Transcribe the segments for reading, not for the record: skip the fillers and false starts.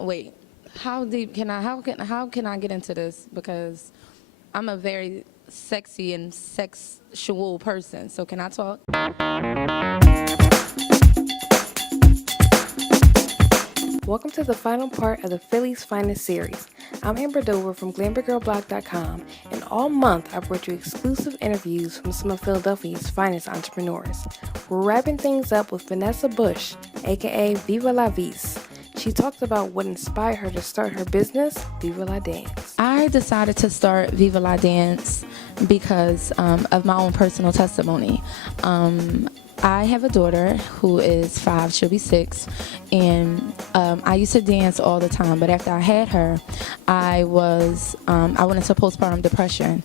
Wait, how deep can I? How can I get into this? Because I'm a very sexy and sexual person. So can I talk? Welcome to the final part of the Philly's Finest series. I'm Amber Dover from GlambourGirlBlog.com, and all month I brought you exclusive interviews from some of Philadelphia's finest entrepreneurs. We're wrapping things up with Vaness Busch, aka Viva La Veese. She talked about what inspired her to start her business, Viva La Dance. I decided to start Viva La Dance because of my own personal testimony. I have a daughter who is 5, she'll be 6, and I used to dance all the time, but after I had her, I went into postpartum depression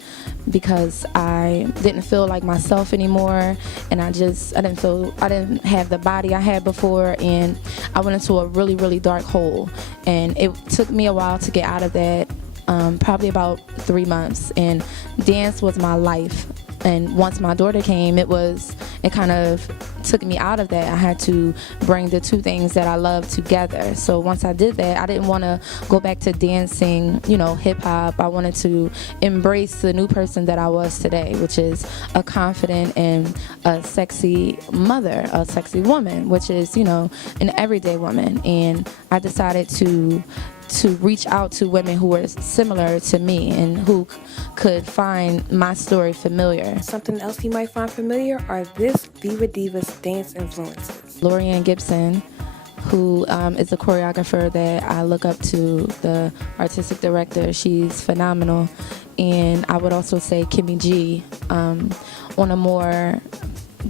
because I didn't feel like myself anymore, and I didn't have the body I had before, and I went into a really, really dark hole, and it took me a while to get out of that, probably about 3 months, and dance was my life. And once my daughter came, it kind of took me out of that. I had to bring the two things that I love together. So once I did that, I didn't want to go back to dancing, hip hop. I wanted to embrace the new person that I was today, which is a confident and a sexy mother, a sexy woman, which is, an everyday woman. And I decided to reach out to women who were similar to me and who could find my story familiar. Something else you might find familiar are this Viva Diva's dance influences. Lorianne Gibson, who is a choreographer that I look up to, the artistic director. She's phenomenal. And I would also say Kimmy G. On a more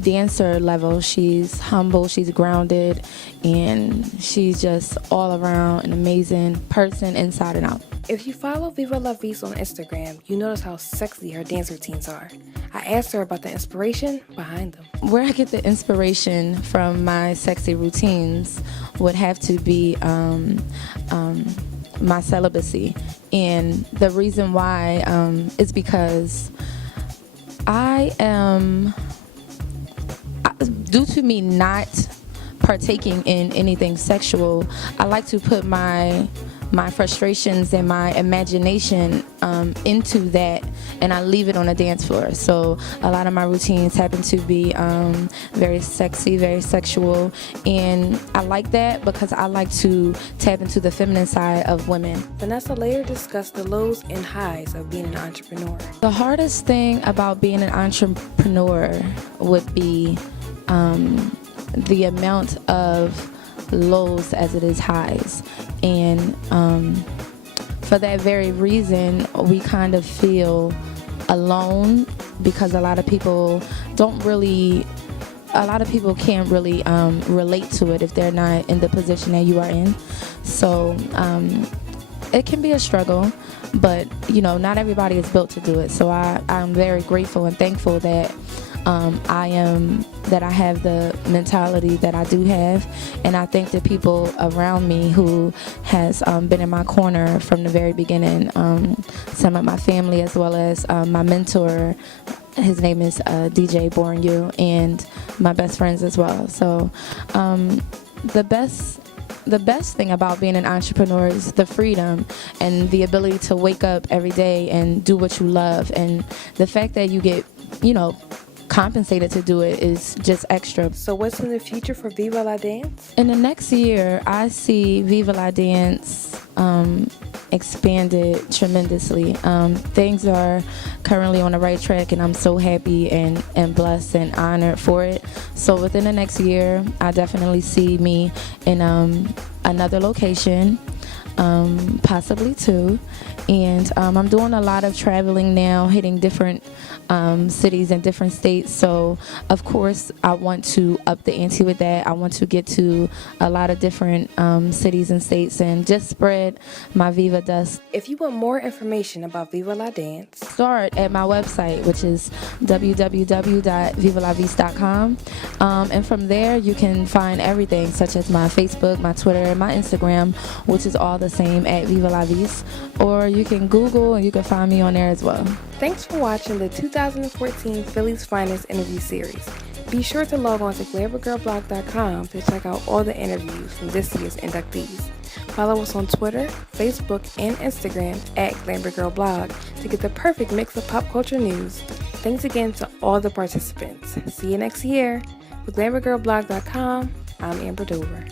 dancer level, she's humble, she's grounded, and she's just all around an amazing person inside and out. If you follow Viva La Veese on Instagram, you notice how sexy her dance routines are. I asked her about the inspiration behind them. Where I get the inspiration from my sexy routines would have to be my celibacy, and the reason why is because due to me not partaking in anything sexual, I like to put my frustrations and my imagination into that, and I leave it on the dance floor. So a lot of my routines happen to be very sexy, very sexual, and I like that because I like to tap into the feminine side of women. Vanessa later discussed the lows and highs of being an entrepreneur. The hardest thing about being an entrepreneur would be the amount of lows as it is highs, and for that very reason we kind of feel alone because a lot of people can't really relate to it if they're not in the position that you are in. So it can be a struggle, but not everybody is built to do it. So I'm very grateful and thankful that I have the mentality that I do have, and I thank the people around me who has been in my corner from the very beginning. Some of my family, as well as my mentor. His name is DJ Born You, and my best friends as well. So the best thing about being an entrepreneur is the freedom and the ability to wake up every day and do what you love, and the fact that you get compensated to do it is just extra. So what's in the future for Viva La Dance? In the next year, I see Viva La Dance expanded tremendously. Things are currently on the right track, and I'm so happy and blessed and honored for it. So within the next year, I definitely see me in another location, possibly 2. And I'm doing a lot of traveling now, hitting different cities and different states. So of course I want to up the ante with that. I want to get to a lot of different cities and states and just spread my Viva dust. If you want more information about Viva La Dance, start at my website, which is www.vivalavese.com, and from there you can find everything, such as my Facebook, my Twitter, and my Instagram, which is all the same at Viva La Veese, or you can Google and you can find me on there as well. Thanks for watching the 2014 Philly's Finest interview series. Be sure to log on to GlambourGirlBlog.com to check out all the interviews from this year's inductees. Follow us on Twitter, Facebook, and Instagram at GlamberGirlBlog to get the perfect mix of pop culture news. Thanks again to all the participants. See you next year. With GlamberGirlBlog.com, I'm Amber Dover.